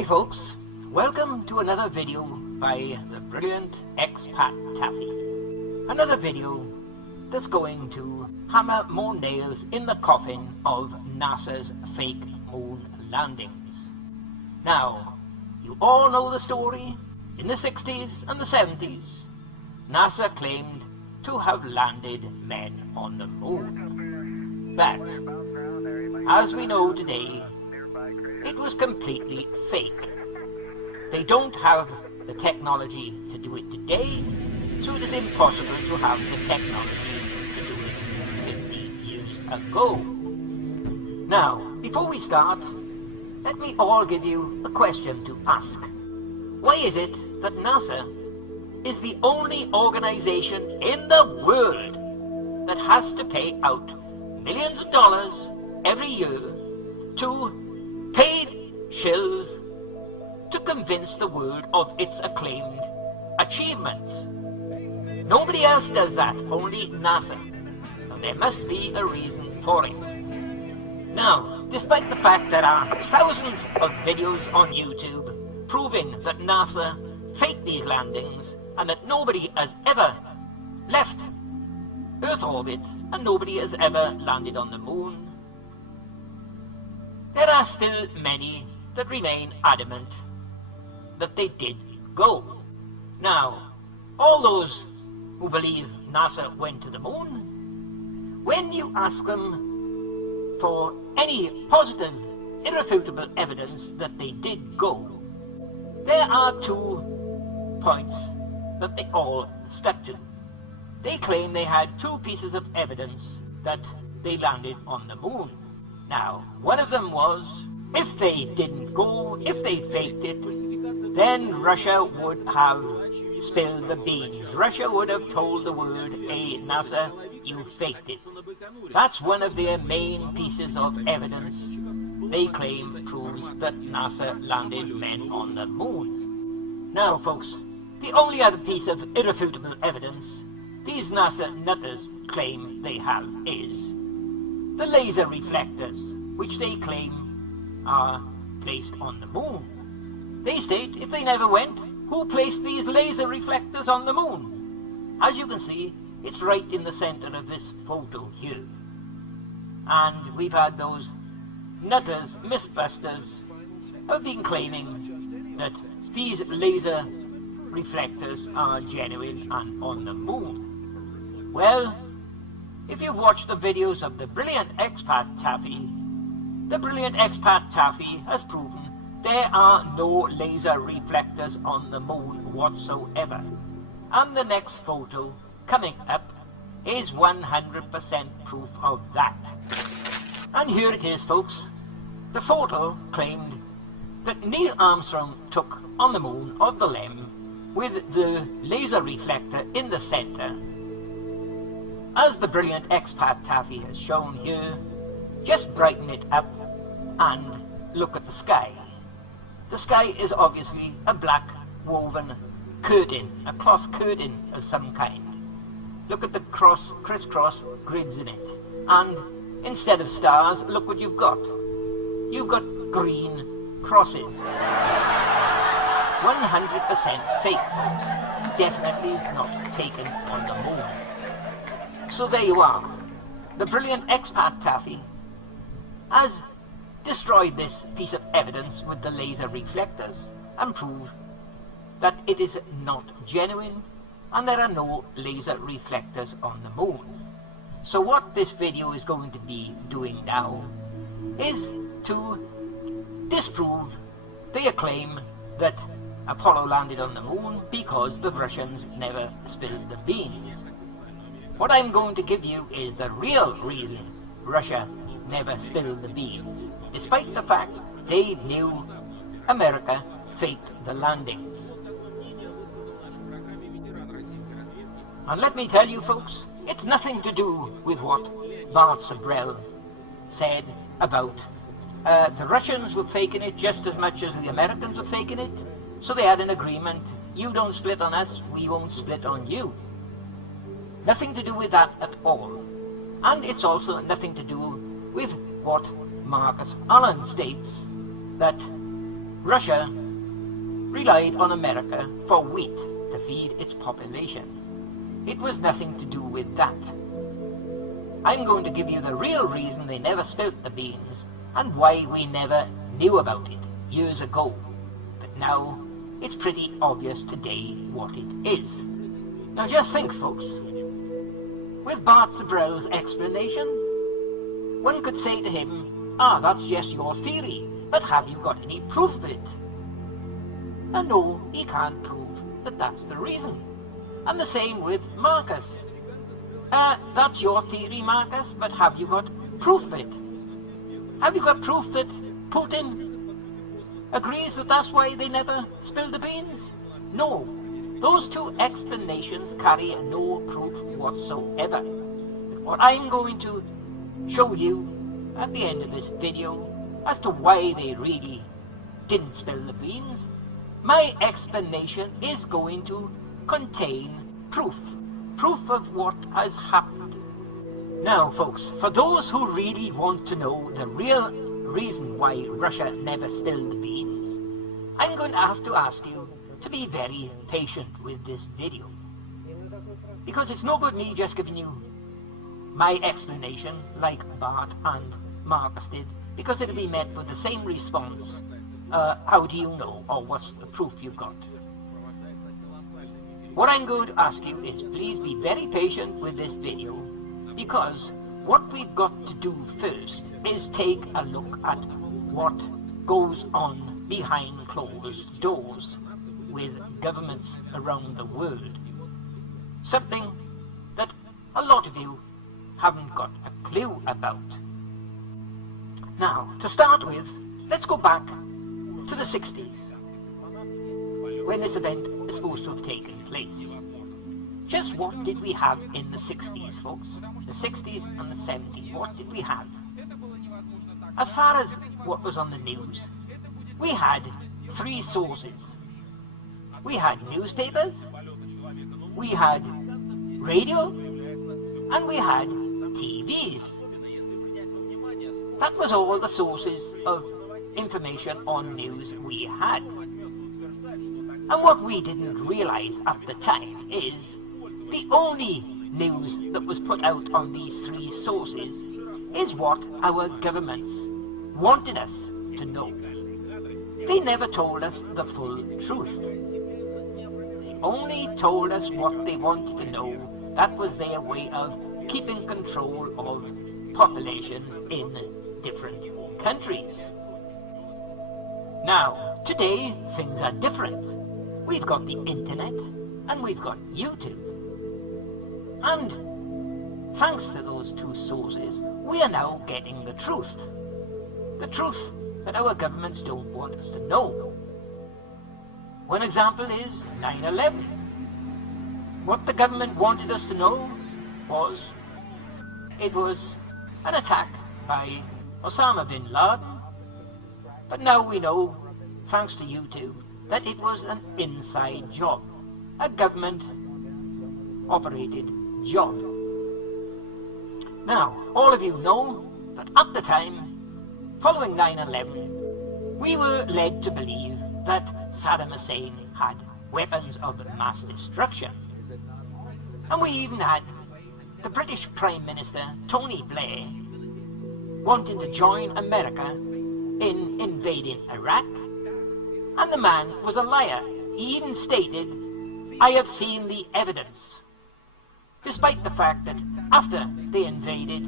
Hi folks, welcome to another video by the brilliant expat Taffy. Another video that's going to hammer more nails in the coffin of NASA's fake moon landings. Now, you all know the story. In the 60s and the 70s, NASA claimed to have landed men on the moon. But, as we know today, it was completely fake. They don't have the technology to do it today, so it is impossible to have the technology to do it 50 years ago. Now, before we start, let me all give you a question to ask. Why is it that NASA is the only organization in the world that has to pay out millions of dollars every year to paid shills to convince the world of its acclaimed achievements? Nobody else does that, only NASA. And there must be a reason for it. Now, despite the fact there are thousands of videos on YouTube proving that NASA faked these landings and that nobody has ever left Earth orbit and nobody has ever landed on the moon, there are still many that remain adamant that they did go. Now, all those who believe NASA went to the moon, when you ask them for any positive, irrefutable evidence that they did go, there are 2 points that they all stuck to. They claim they had 2 pieces of evidence that they landed on the moon. Now, one of them was, if they didn't go, if they faked it, then Russia would have spilled the beans. Russia would have told the world, hey, NASA, you faked it. That's one of their main pieces of evidence they claim proves that NASA landed men on the moon. Now, folks, the only other piece of irrefutable evidence these NASA nutters claim they have is the laser reflectors, which they claim are placed on the moon. They state if they never went, who placed these laser reflectors on the moon? As you can see, it's right in the center of this photo here. And we've had those nutters, mythbusters, have been claiming that these laser reflectors are genuine and on the moon. Well, if you've watched the videos of the brilliant expat Taffy, the brilliant expat Taffy has proven there are no laser reflectors on the moon whatsoever. And the next photo coming up is 100% proof of that. And here it is, folks. The photo claimed that Neil Armstrong took on the moon of the LEM with the laser reflector in the center. As the brilliant expat Taffy has shown here, just brighten it up and look at the sky. The sky is obviously a black woven curtain, a cloth curtain of some kind. Look at the crisscross grids in it. And instead of stars, look what you've got. You've got green crosses. 100% fake, folks. Definitely not taken on the moon. So there you are. The brilliant expat Taffy has destroyed this piece of evidence with the laser reflectors and proved that it is not genuine and there are no laser reflectors on the moon. So what this video is going to be doing now is to disprove their claim that Apollo landed on the moon because the Russians never spilled the beans. What I'm going to give you is the real reason Russia never spilled the beans, despite the fact they knew America faked the landings. And let me tell you, folks, it's nothing to do with what Bart Sabrell said about the Russians were faking it just as much as the Americans were faking it, so they had an agreement. You don't split on us, we won't split on you. Nothing to do with that at all. And it's also nothing to do with what Marcus Allen states, that Russia relied on America for wheat to feed its population. It was nothing to do with that. I'm going to give you the real reason they never spilt the beans and why we never knew about it years ago. But now it's pretty obvious today what it is. Now just think, folks. With Bart Sabrow's explanation, one could say to him, that's just your theory, but have you got any proof of it? And no, he can't prove that that's the reason. And the same with Marcus. That's your theory, Marcus, but have you got proof of it? Have you got proof that Putin agrees that that's why they never spilled the beans? No. Those two explanations carry no proof whatsoever. What I'm going to show you at the end of this video as to why they really didn't spill the beans, my explanation is going to contain proof of what has happened. Now, folks, for those who really want to know the real reason why Russia never spilled the beans, I'm going to have to ask you to be very patient with this video. Because it's no good me just giving you my explanation like Bart and Marcus did, because it'll be met with the same response. How do you know? Or what's the proof you've got? What I'm going to ask you is please be very patient with this video, because what we've got to do first is take a look at what goes on behind closed doors with governments around the world. Something that a lot of you haven't got a clue about. Now, to start with, let's go back to the 60s, when this event is supposed to have taken place. Just what did we have in the 60s, folks? The 60s and the 70s, what did we have? As far as what was on the news, we had three sources. We had newspapers, we had radio, and we had TVs. That was all the sources of information on news we had. And what we didn't realize at the time is the only news that was put out on these three sources is what our governments wanted us to know. They never told us the full truth. They only told us what they wanted to know. That was their way of keeping control of populations in different countries. Now, today, things are different. We've got the internet, and we've got YouTube. And thanks to those two sources, we are now getting the truth. The truth that our governments don't want us to know. One example is 9/11. What the government wanted us to know was it was an attack by Osama bin Laden. But now we know, thanks to YouTube, that it was an inside job, a government-operated job. Now, all of you know that at the time, following 9/11, we were led to believe that Saddam Hussein had weapons of mass destruction. And we even had the British Prime Minister, Tony Blair, wanting to join America in invading Iraq. And the man was a liar. He even stated, "I have seen the evidence." Despite the fact that after they invaded,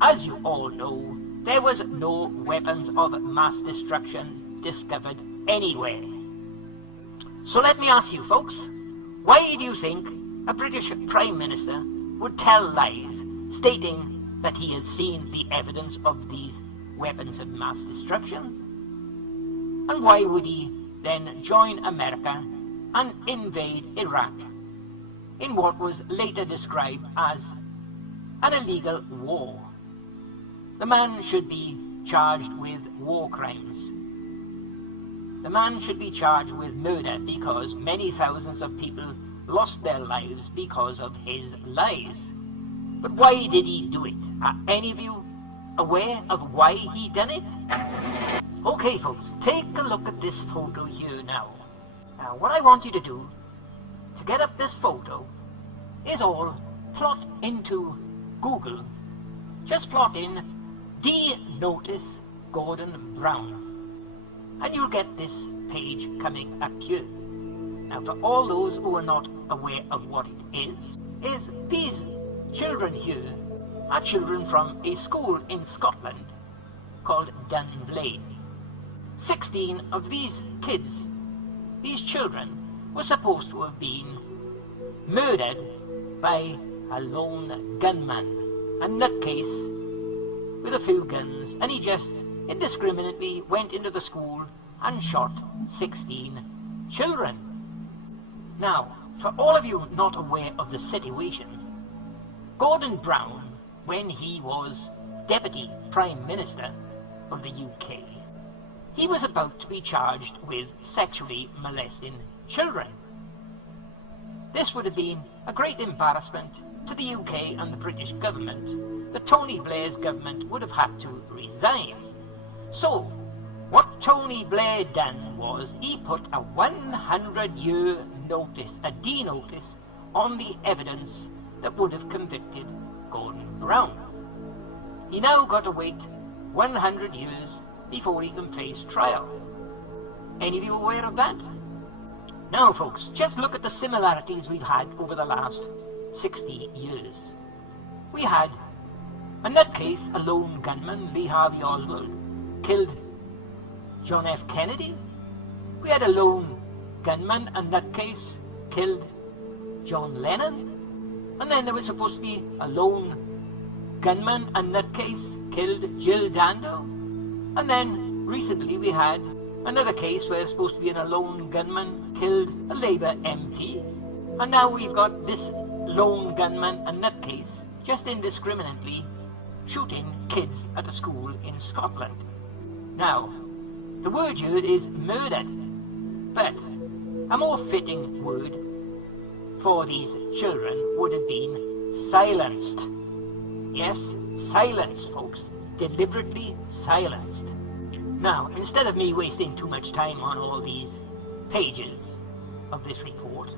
as you all know, there was no weapons of mass destruction discovered anywhere. So let me ask you, folks, why do you think a British Prime Minister would tell lies, stating that he has seen the evidence of these weapons of mass destruction? And why would he then join America and invade Iraq in what was later described as an illegal war? The man should be charged with war crimes. The man should be charged with murder because many thousands of people lost their lives because of his lies. But why did he do it? Are any of you aware of why he done it? Okay folks, take a look at this photo here now. Now what I want you to do to get up this photo is all plot into Google. Just plot in "de-notice Gordon Brown" and you'll get this page coming up here. Now for all those who are not aware of what it is these children here are children from a school in Scotland called Dunblane. 16 of these kids, these children, were supposed to have been murdered by a lone gunman, a nutcase with a few guns, and he just indiscriminately went into the school and shot 16 children. Now, for all of you not aware of the situation, Gordon Brown, when he was Deputy Prime Minister of the UK, he was about to be charged with sexually molesting children. This would have been a great embarrassment to the UK and the British government. The Tony Blair's government would have had to resign. So, what Tony Blair done was he put a 100-year notice, a de-notice, on the evidence that would have convicted Gordon Brown. He now got to wait 100 years before he can face trial. Any of you aware of that? Now folks, just look at the similarities we've had over the last 60 years. We had a nutcase, a lone gunman, Lee Harvey Oswald, killed John F. Kennedy. We had a lone gunman, a nutcase, killed John Lennon. And then there was supposed to be a lone gunman, a nutcase, killed Jill Dando. And then recently we had another case where it's supposed to be a lone gunman killed a Labour MP. And now we've got this lone gunman, a nutcase, just indiscriminately shooting kids at a school in Scotland. Now, the word here is murdered, but a more fitting word for these children would have been silenced. Yes, silenced, folks. Deliberately silenced. Now, instead of me wasting too much time on all these pages of this report,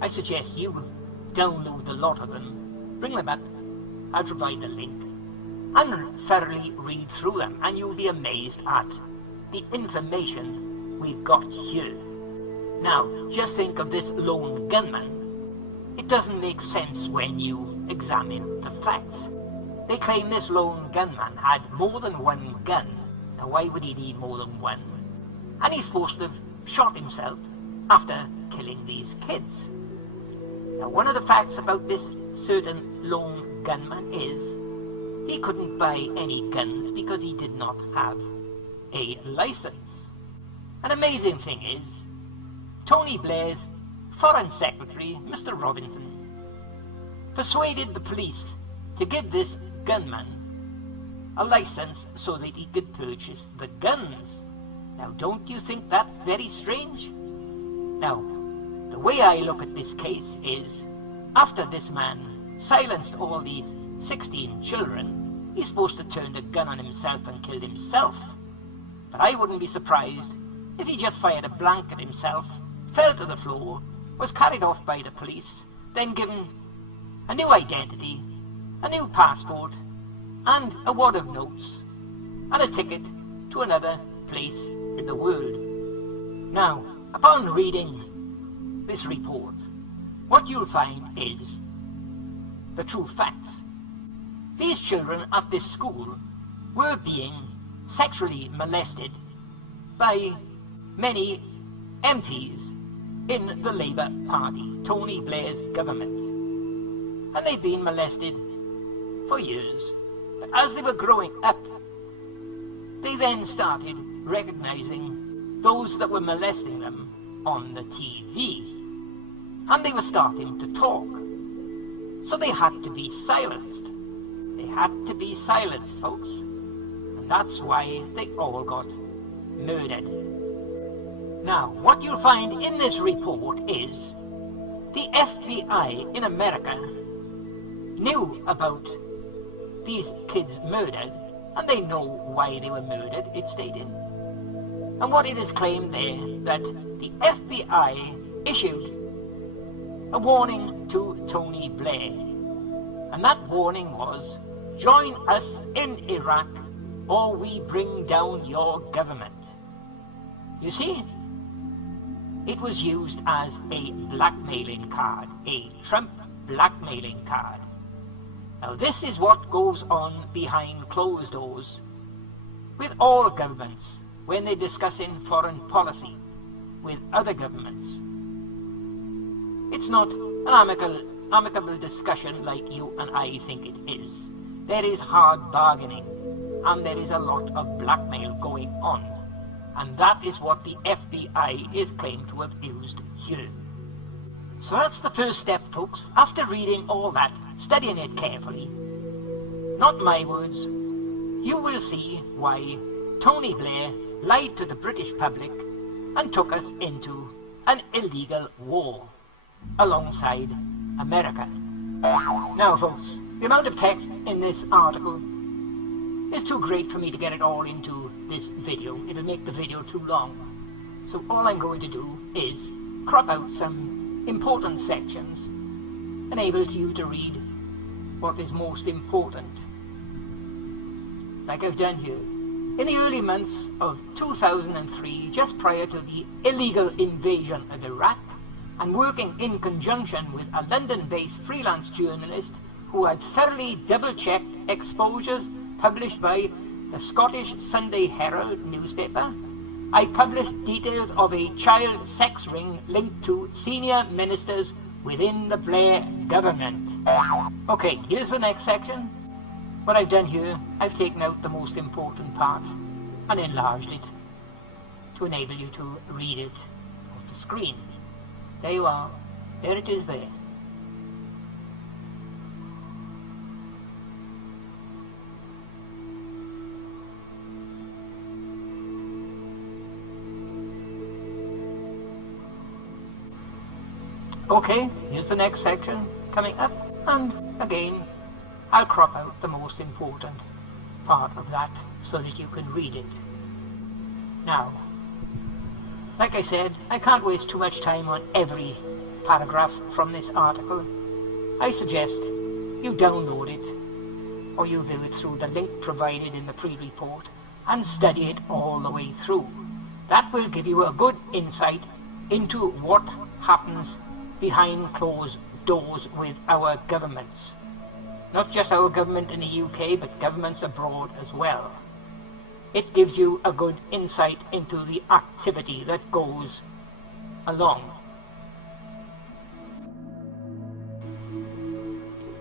I suggest you download the lot of them, bring them up, I'll provide the link, and thoroughly read through them, and you'll be amazed at the information we've got here. Now, just think of this lone gunman. It doesn't make sense when you examine the facts. They claim this lone gunman had more than one gun. Now why would he need more than one? And he's supposed to have shot himself after killing these kids. Now one of the facts about this certain lone gunman is he couldn't buy any guns because he did not have a license. An amazing thing is, Tony Blair's Foreign Secretary, Mr. Robinson, persuaded the police to give this gunman a license so that he could purchase the guns. Now, don't you think that's very strange? Now, the way I look at this case is, after this man silenced all these 16 children, he's supposed to turn the gun on himself and kill himself. But I wouldn't be surprised if he just fired a blank at himself, fell to the floor, was carried off by the police, then given a new identity, a new passport, and a wad of notes, and a ticket to another place in the world. Now, upon reading this report, what you'll find is the true facts. These children at this school were being sexually molested by many MPs in the Labour Party, Tony Blair's government. And they'd been molested for years. But as they were growing up, they then started recognizing those that were molesting them on the TV. And they were starting to talk. So they had to be silenced. They had to be silenced, folks. And that's why they all got murdered. Now, what you'll find in this report is the FBI in America knew about these kids murdered, and they know why they were murdered, it's stated. And what it is claimed there, that the FBI issued a warning to Tony Blair. And that warning was, join us in Iraq or we bring down your government. You see, it was used as a blackmailing card, a Trump blackmailing card. Now this is what goes on behind closed doors with all governments when they're discussing foreign policy with other governments. It's not an amicable discussion like you and I think it is. There is hard bargaining and there is a lot of blackmail going on. And that is what the FBI is claimed to have used here. So that's the first step, folks. After reading all that, studying it carefully, not my words, you will see why Tony Blair lied to the British public and took us into an illegal war alongside America. Now, folks, the amount of text in this article is too great for me to get it all into this video. It'll make the video too long. So all I'm going to do is crop out some important sections, enable you to read what is most important, like I've done here. In the early months of 2003, just prior to the illegal invasion of Iraq, and working in conjunction with a London-based freelance journalist who had thoroughly double-checked exposures published by the Scottish Sunday Herald newspaper, I published details of a child sex ring linked to senior ministers within the Blair government. Okay, here's the next section. What I've done here, I've taken out the most important part and enlarged it to enable you to read it off the screen. There you are. There it is there. Okay, here's the next section coming up, and again I'll crop out the most important part of that so that you can read it. Now, like I said, I can't waste too much time on every paragraph from this article. I suggest you download it or you view it through the link provided in the pre-report and study it all the way through. That will give you a good insight into what happens behind closed doors with our governments. Not just our government in the UK, but governments abroad as well. It gives you a good insight into the activity that goes along.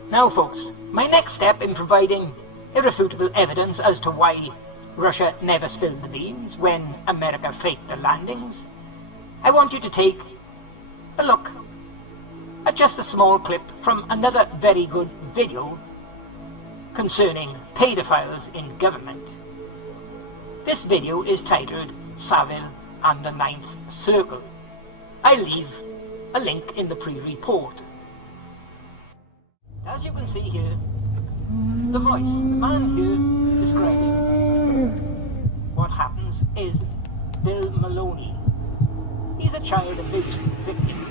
Now, folks, my next step in providing irrefutable evidence as to why Russia never spilled the beans when America faked the landings, I want you to take a look at just a small clip from another very good video concerning paedophiles in government. This video is titled Savile and the Ninth Circle. I leave a link in the pre-report. As you can see here, the voice, the man here describing what happens is Bill Maloney. He's a child abuse victim.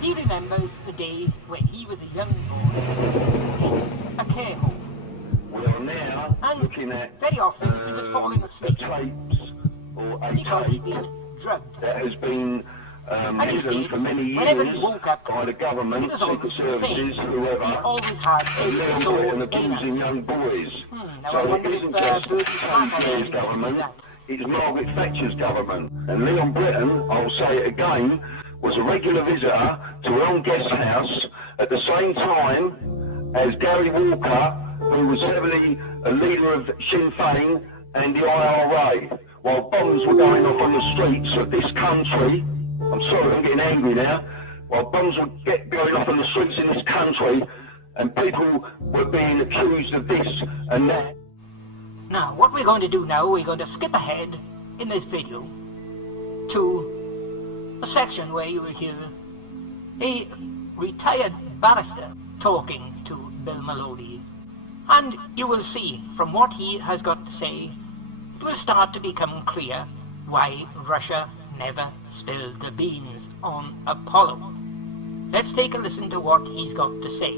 He remembers the days when he was a young boy in a care home. We are now looking at very often he was falling asleep because he'd been drugged. That has been hidden for many years whenever he woke up, by the government, secret services, whoever, he always had a sore and abusing young boys. So it isn't just Tony Blair's government, it's Margaret Thatcher's government. And Leon Britton, I'll say it again, was a regular visitor to her own guest house at the same time as Gary Walker, who was heavily a leader of Sinn Féin and the IRA, while bombs were going off on the streets of this country. I'm sorry, I'm getting angry now. While bombs were going off on the streets in this country, and people were being accused of this and that. Now, what we're going to do now, we're going to skip ahead in this video to a section where you will hear a retired barrister talking to Bill Maloney. And you will see from what he has got to say, it will start to become clear why Russia never spilled the beans on Apollo. Let's take a listen to what he's got to say.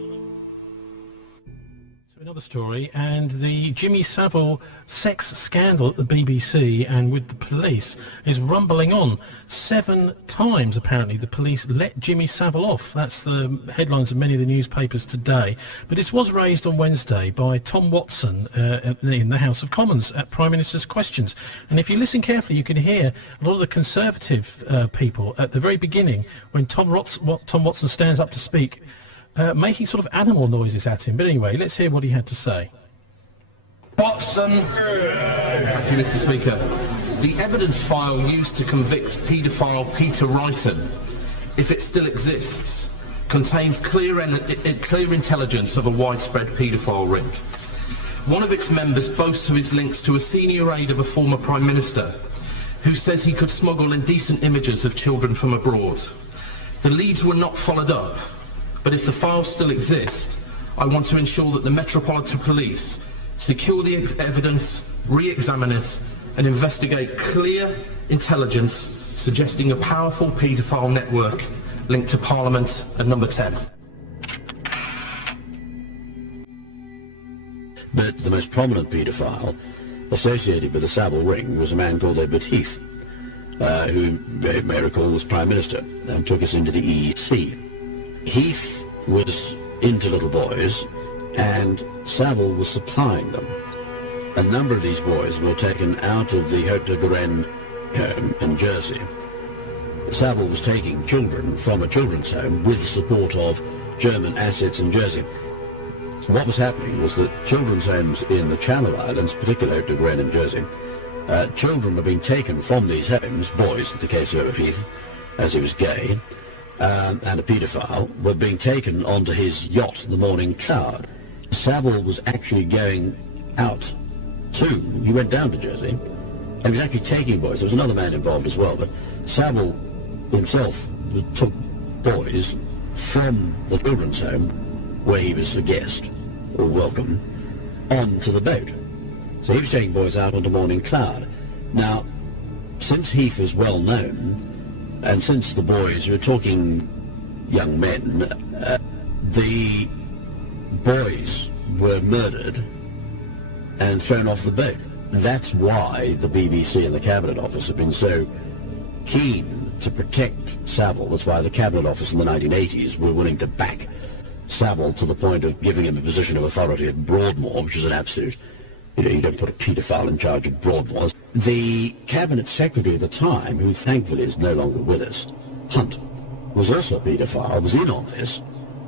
Another story, and the Jimmy Savile sex scandal at the BBC and with the police is rumbling on. 7 times, apparently, the police let Jimmy Savile off. That's the headlines of many of the newspapers today. But it was raised on Wednesday by Tom Watson in the House of Commons at Prime Minister's Questions. And if you listen carefully, you can hear a lot of the Conservative people at the very beginning, when Tom Watson stands up to speak, making sort of animal noises at him. But anyway, let's hear what he had to say. Watson. Thank you, Mr. Speaker. The evidence file used to convict paedophile Peter Wrighton, if it still exists, contains clear intelligence of a widespread paedophile ring. One of its members boasts of his links to a senior aide of a former Prime Minister, who says he could smuggle indecent images of children from abroad. The leads were not followed up. But if the files still exist, I want to ensure that the Metropolitan Police secure the evidence, re-examine it, and investigate clear intelligence suggesting a powerful paedophile network linked to Parliament and Number 10. But the most prominent paedophile associated with the Savile ring was a man called Edward Heath, who you may recall was Prime Minister and took us into the EEC. Heath was into little boys, and Savile was supplying them. A number of these boys were taken out of the Hope de Garenne home in Jersey. Savile was taking children from a children's home with the support of German assets in Jersey. So what was happening was that children's homes in the Channel Islands, particularly Hope de Garenne in Jersey, children were being taken from these homes, boys in the case of Edward Heath, as he was gay, and a paedophile, were being taken onto his yacht, the Morning Cloud. Savile was actually going out he went down to Jersey, and he was actually taking boys. There was another man involved as well, but Savile himself took boys from the children's home, where he was a guest, or welcome, onto the boat. So he was taking boys out onto Morning Cloud. Now, since Heath is well known, and since the boys were talking young men, the boys were murdered and thrown off the boat. That's why the BBC and the Cabinet Office have been so keen to protect Savile. That's why the Cabinet Office in the 1980s were willing to back Savile to the point of giving him a position of authority at Broadmoor, which is an absolute, you don't put a paedophile in charge of Broadmoor. The Cabinet Secretary at the time, who thankfully is no longer with us, Hunt, was also a paedophile, was in on this,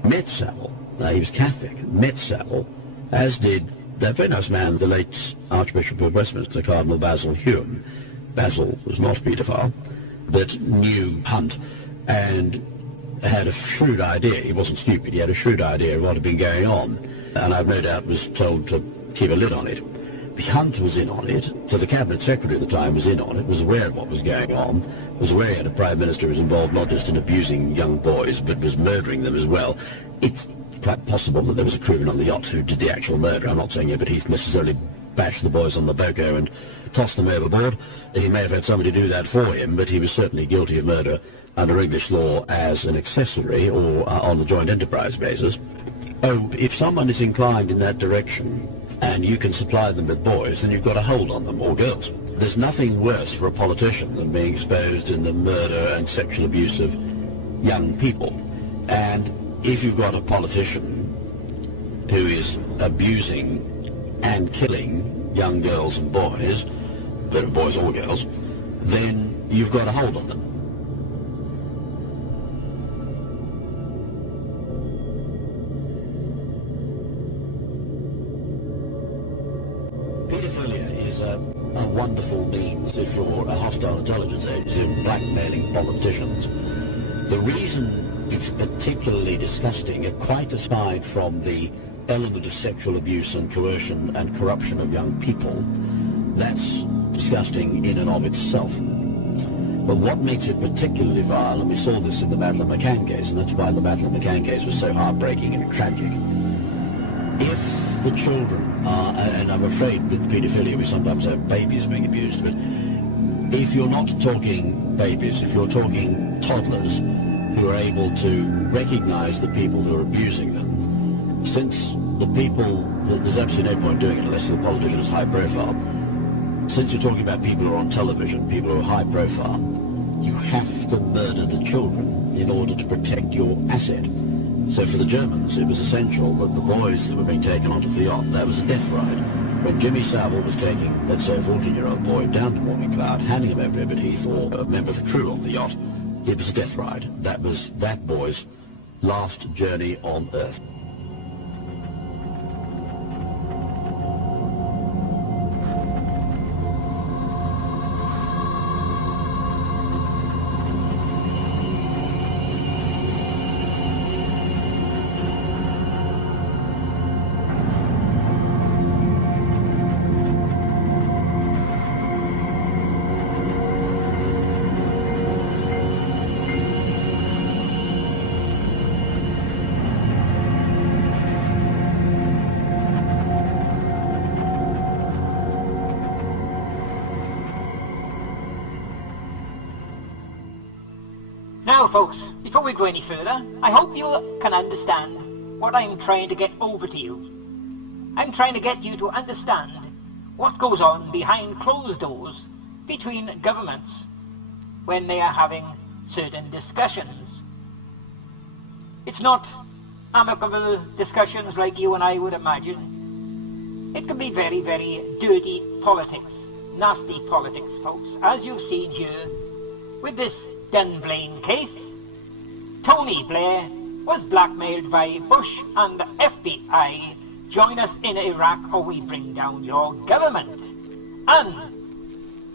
met Savile. He was Catholic, met Savile, as did that very nice man, the late Archbishop of Westminster, Cardinal Basil Hume. Basil was not a paedophile, but knew Hunt and had a shrewd idea. He wasn't stupid, he had a shrewd idea of what had been going on, and I've no doubt was told to keep a lid on it. Hunt was in on it, so the Cabinet Secretary at the time was in on it, was aware of what was going on, was aware he had a Prime Minister who was involved not just in abusing young boys, but was murdering them as well. It's quite possible that there was a crewman on the yacht who did the actual murder. I'm not saying Edward Heath necessarily bashed the boys on the boco and tossed them overboard. He may have had somebody do that for him, but he was certainly guilty of murder under English law as an accessory or on the joint enterprise basis. Oh, if someone is inclined in that direction and you can supply them with boys, then you've got a hold on them, or girls. There's nothing worse for a politician than being exposed in the murder and sexual abuse of young people. And if you've got a politician who is abusing and killing young girls and boys, whether boys or girls, then you've got a hold on them. Pedophilia is a wonderful means if you're a hostile intelligence agency blackmailing politicians. The reason it's particularly disgusting, quite aside from the element of sexual abuse and coercion and corruption of young people, that's disgusting in and of itself. But what makes it particularly vile, and we saw this in the Madeleine McCann case, and that's why the Madeleine McCann case was so heartbreaking and tragic, if the children are, and I'm afraid with paedophilia we sometimes have babies being abused, but if you're not talking babies, if you're talking toddlers who are able to recognize the people who are abusing them, since the people, there's absolutely no point doing it unless the politician is high profile. Since you're talking about people who are on television, people who are high profile, you have to murder the children in order to protect your asset. So for the Germans, it was essential that the boys that were being taken onto the yacht, that was a death ride. When Jimmy Savile was taking, let's say, a 14-year-old boy down to Morning Cloud, handing him over to Ebert Heath or a member of the crew on the yacht, it was a death ride. That was that boy's last journey on Earth. Now folks, before we go any further, I hope you can understand what I'm trying to get over to you. I'm trying to get you to understand what goes on behind closed doors between governments when they are having certain discussions. It's not amicable discussions like you and I would imagine. It can be very, very dirty politics, nasty politics, folks, as you've seen here with this Dunblane case. Tony Blair was blackmailed by Bush and the FBI. Join us in Iraq or we bring down your government. And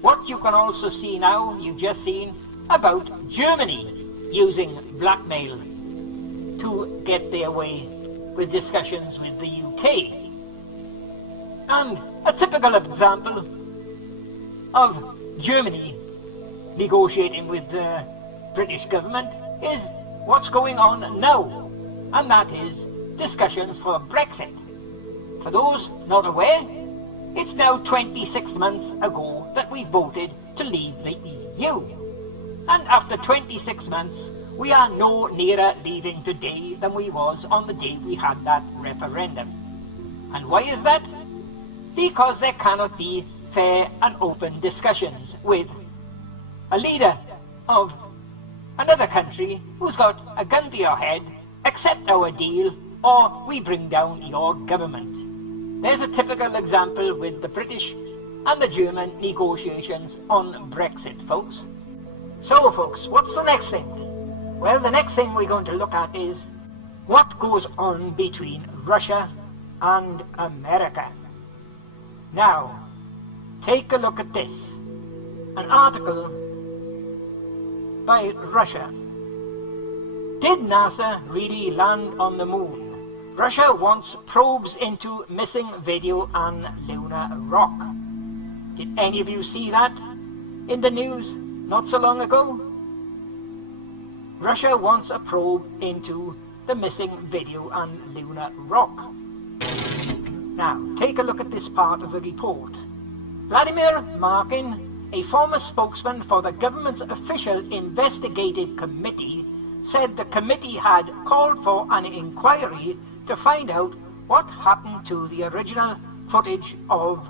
what you can also see now, you've just seen about Germany using blackmail to get their way with discussions with the UK. And a typical example of Germany negotiating with the British government is what's going on now, and that is discussions for Brexit. For those not aware, it's now 26 months ago that we voted to leave the EU. And after 26 months, we are no nearer leaving today than we was on the day we had that referendum. And why is that? Because there cannot be fair and open discussions with a leader of another country who's got a gun to your head, accept our deal or we bring down your government. There's a typical example with the British and the German negotiations on Brexit, folks. So folks, what's the next thing? Well, the next thing we're going to look at is what goes on between Russia and America. Now, take a look at this. An article by Russia. Did NASA really land on the moon? Russia wants probes into missing video and lunar rock. Did any of you see that in the news not so long ago? Russia wants a probe into the missing video and lunar rock. Now, take a look at this part of the report. Vladimir Markin, a former spokesman for the government's official investigative committee, said the committee had called for an inquiry to find out what happened to the original footage of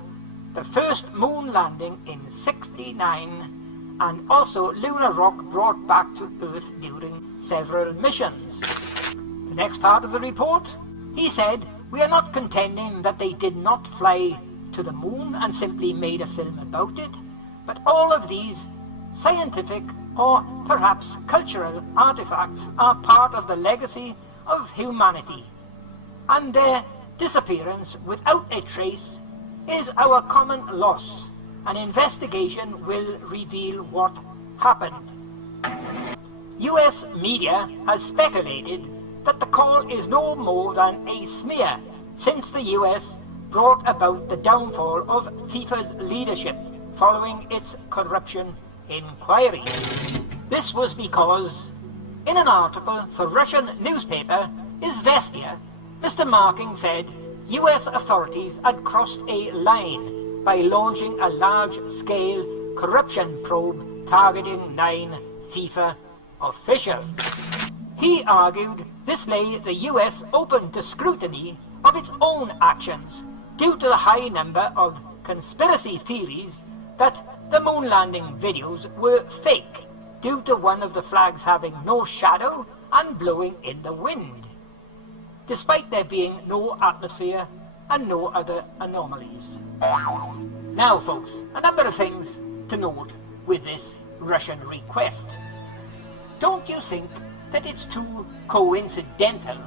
the first moon landing in '69 and also lunar rock brought back to Earth during several missions. The next part of the report, he said, "We are not contending that they did not fly to the moon and simply made a film about it, but all of these scientific or perhaps cultural artifacts are part of the legacy of humanity, and their disappearance without a trace is our common loss. An investigation will reveal what happened." US media has speculated that the call is no more than a smear since the US brought about the downfall of FIFA's leadership following its corruption inquiry. This was because, in an article for Russian newspaper Izvestia, Mr. Marking said US authorities had crossed a line by launching a large-scale corruption probe targeting 9 FIFA officials. He argued this laid the US open to scrutiny of its own actions due to the high number of conspiracy theories that the moon landing videos were fake due to one of the flags having no shadow and blowing in the wind, despite there being no atmosphere and no other anomalies. Now folks, a number of things to note with this Russian request. Don't you think that it's too coincidental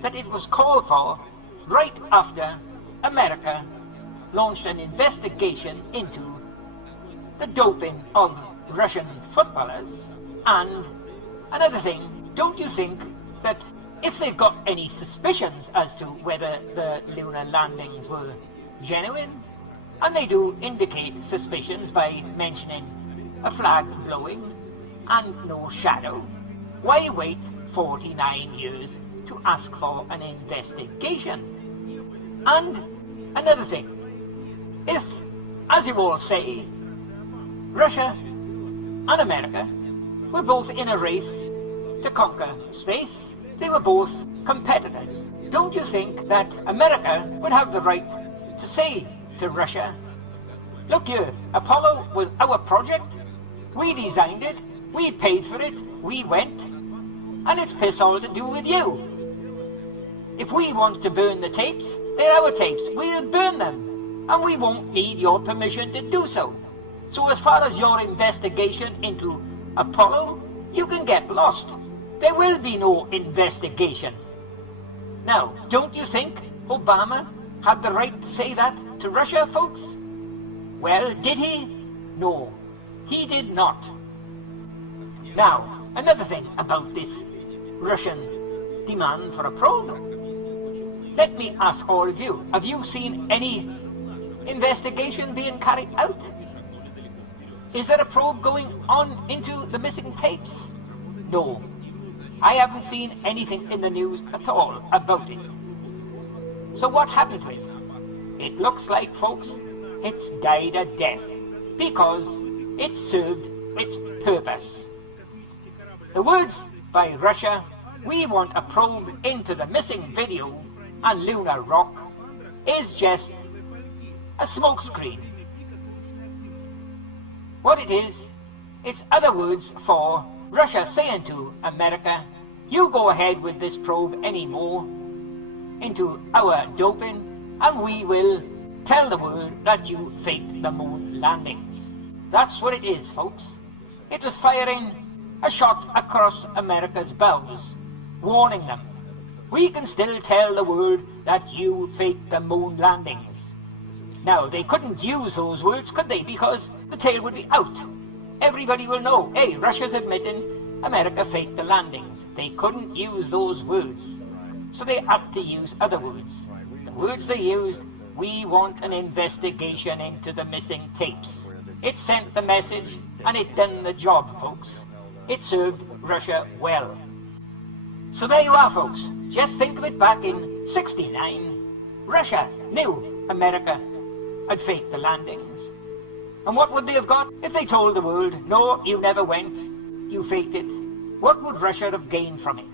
that it was called for right after America launched an investigation into the doping of Russian footballers? And another thing, don't you think that if they've got any suspicions as to whether the lunar landings were genuine, and they do indicate suspicions by mentioning a flag blowing and no shadow, why wait 49 years to ask for an investigation? And another thing, if, as you all say, Russia and America were both in a race to conquer space, they were both competitors, don't you think that America would have the right to say to Russia, look here, Apollo was our project, we designed it, we paid for it, we went, and it's piss all to do with you. If we want to burn the tapes, they're our tapes, we'll burn them, and we won't need your permission to do so. So as far as your investigation into Apollo, you can get lost. There will be no investigation. Now, don't you think Obama had the right to say that to Russia, folks? Well, did he? No, he did not. Now, another thing about this Russian demand for a probe. Let me ask all of you, have you seen any investigation being carried out? Is there a probe going on into the missing tapes? No, I haven't seen anything in the news at all about it. So what happened to it? It looks like, folks, it's died a death because it served its purpose. The words by Russia, we want a probe into the missing video and lunar rock, is just a smokescreen. What it is, it's other words for Russia saying to America, you go ahead with this probe anymore into our doping and we will tell the world that you faked the moon landings. That's what it is, folks. It was firing a shot across America's bows, warning them, we can still tell the world that you faked the moon landings. Now, they couldn't use those words, could they? Because the tale would be out. Everybody will know, hey, Russia's admitting America faked the landings. They couldn't use those words. So they had to use other words. The words they used, we want an investigation into the missing tapes. It sent the message, and it done the job, folks. It served Russia well. So there you are, folks. Just think of it, back in '69, Russia knew America had faked the landings. And what would they have got if they told the world, no, you never went, you faked it? What would Russia have gained from it?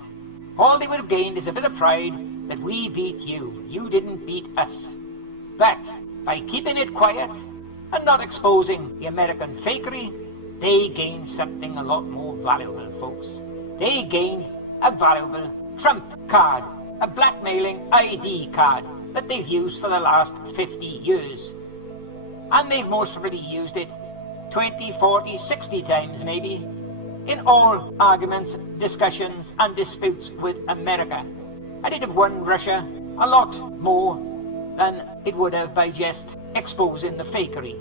All they would have gained is a bit of pride that we beat you, you didn't beat us. But by keeping it quiet and not exposing the American fakery, they gained something a lot more valuable, folks. They gained a valuable trump card, a blackmailing ID card that they've used for the last 50 years. And they've most probably used it 20, 40, 60 times maybe, in all arguments, discussions and disputes with America. And it'd have won Russia a lot more than it would have by just exposing the fakery.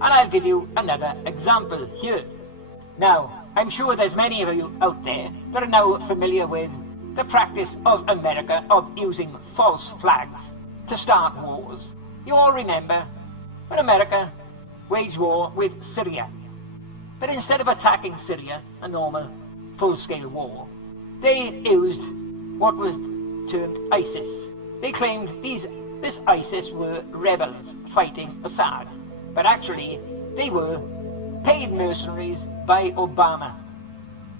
And I'll give you another example here. Now, I'm sure there's many of you out there that are now familiar with the practice of America of using false flags to start wars. You all remember when America waged war with Syria. But instead of attacking Syria, a normal full-scale war, they used what was termed ISIS. They claimed this ISIS were rebels fighting Assad. But actually, they were paid mercenaries by Obama.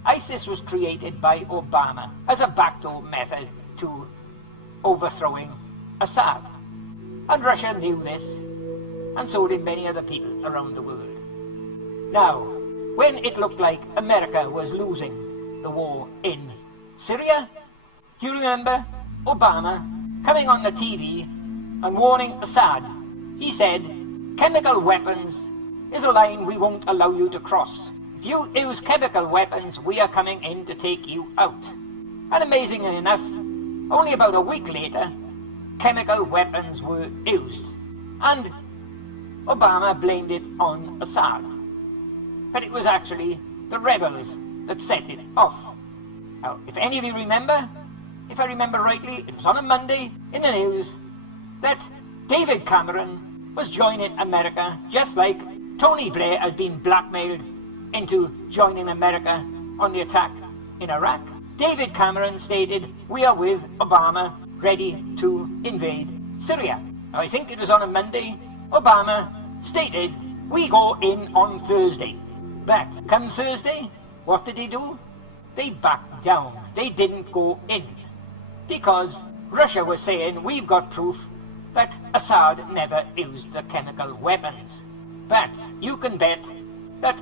ISIS was created by Obama as a backdoor method to overthrowing Assad. And Russia knew this, and so did many other people around the world. Now, when it looked like America was losing the war in Syria, do you remember Obama coming on the TV and warning Assad? He said, "Chemical weapons is a line we won't allow you to cross. If you use chemical weapons, we are coming in to take you out." And amazingly enough, only about a week later, chemical weapons were used. And Obama blamed it on Assad. But it was actually the rebels that set it off. Now, if any of you remember, if I remember rightly, it was on a Monday in the news that David Cameron was joining America, just like Tony Blair has been blackmailed into joining America on the attack in Iraq. David Cameron stated, "We are with Obama, ready to invade Syria." Now, I think it was on a Monday. Obama stated, "We go in on Thursday." But come Thursday, what did they do? They backed down. They didn't go in. Because Russia was saying, "We've got proof that Assad never used the chemical weapons." But you can bet that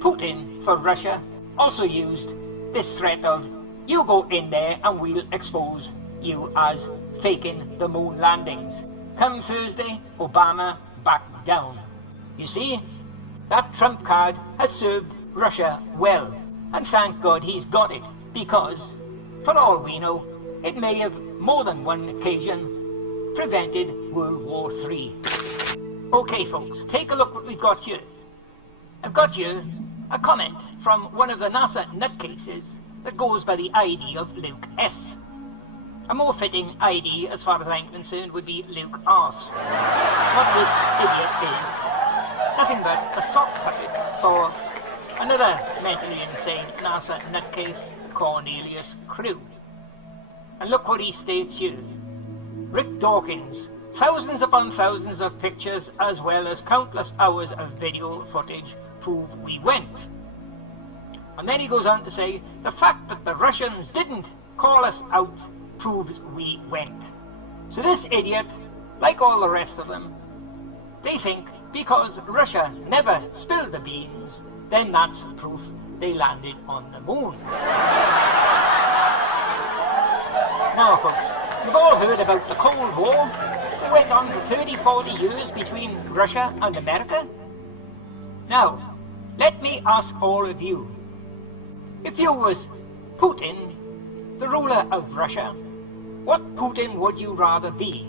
Putin for Russia also used this threat of, "You go in there and we'll expose you as faking the moon landings." Come Thursday, Obama backed down. You see, that trump card has served Russia well. And thank God he's got it, because, for all we know, it may have more than one occasion prevented World War III. Okay folks, take a look what we've got here. I've got here a comment from one of the NASA nutcases that goes by the ID of Luke S. A more fitting ID, as far as I'm concerned, would be Luke Arse. What this idiot is, nothing but a sock puppet for another mentally insane NASA nutcase, Cornelius Crew. And look what he states here. Rick Dawkins, thousands upon thousands of pictures as well as countless hours of video footage prove we went. And then he goes on to say, the fact that the Russians didn't call us out proves we went. So this idiot, like all the rest of them, they think because Russia never spilled the beans, then that's proof they landed on the moon. Now folks, you've all heard about the Cold War. It went on for 30-40 years between Russia and America. Now, let me ask all of you, if you was Putin, the ruler of Russia, what Putin would you rather be?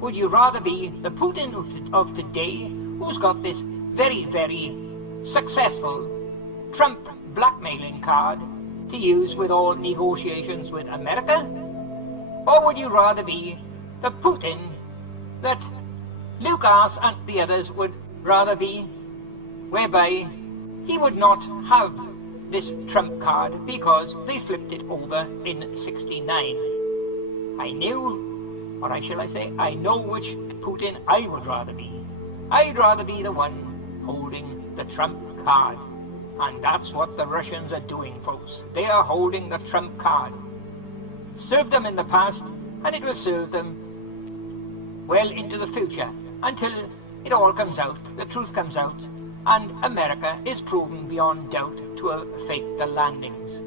Would you rather be the Putin of today, who's got this very, very successful Trump blackmailing card to use with all negotiations with America? Or would you rather be the Putin that Lucas and the others would rather be, whereby he would not have this Trump card because they flipped it over in '69? I knew, or shall I say, I know which Putin I would rather be. I'd rather be the one holding the Trump card. And that's what the Russians are doing, folks. They are holding the Trump card. It served them in the past, and it will serve them well into the future, until it all comes out, the truth comes out, and America is proven beyond doubt to have faked the landings.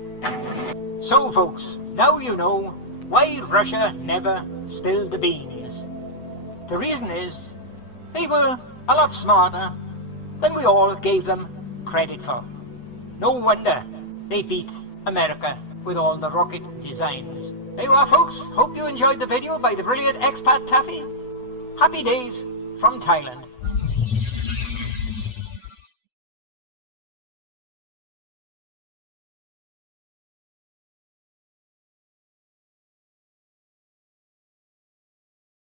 So, folks, now you know why Russia never spilled the beans. The reason is, they were a lot smarter than we all gave them credit for. No wonder they beat America with all the rocket designs. There you are, folks. Hope you enjoyed the video by the brilliant expat Taffy. Happy days from Thailand.